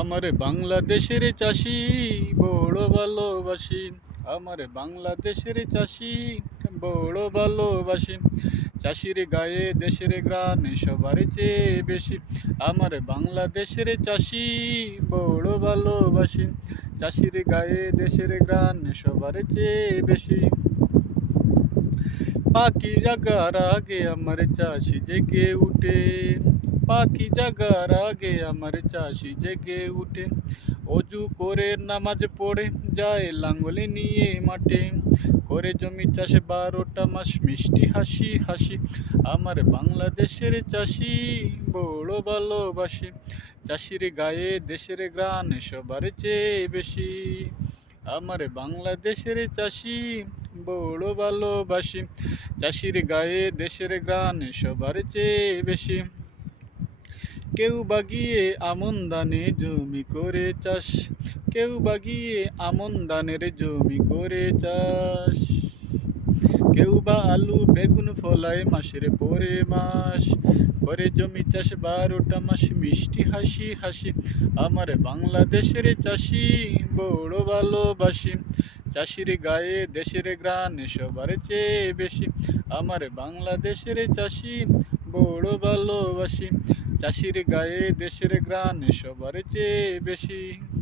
আমার বাংলাদেশের চাষি বড় ভালোবাসি। আমার বাংলাদেশের চাষি বড় ভালোবাসি। চাষির গায়ে দেশের গ্রাণ সবার চেয়ে বেশি। আমার বাংলাদেশের চাষি বড় ভালোবাসি। চাষির গায়ে দেশের গ্রাণ সবার চেয়ে বেশি। পাখি জাগার আগে আমার চাষি জেগে উঠে। পাখি জাগার আগে আমার চাষি জেগে উঠে। অজু করে নামাজ পড়ে যায় লাঙ্গলে নিয়ে মাঠে। করে জমি চাষে 12টা মাস মিষ্টি হাসি হাসি। আমার বাংলাদেশের চাষি বড় ভালোবাসি। চাষির গায়ে দেশের গ্রাণ সবার চেয়ে বেশি। আমার বাংলাদেশের চাষি বড় ভালোবাসি। চাষির গায়ে দেশের গ্রাণ সবার চেয়ে বেশি। কেউ বাগিয়ে আমন ধানে জমি করে চাষ। কেউ বাগিয়ে আমন ধানের জমি করে চাষ। কেউ বা আলু বেগুন ফলায় মাসের পরে মাস। করে জমি চাষ 12টা মাস মিষ্টি হাসি হাসি। আমার বাংলাদেশের চাষি বড় ভালোবাসি। চাষির গায়ে দেশের গ্রাণ সবার চেয়ে বেশি। আমার বাংলাদেশের চাষি বড় ভালোবাসি। চাষির গায়ে দেশের গ্রাণ সবার চেয়ে বেশি।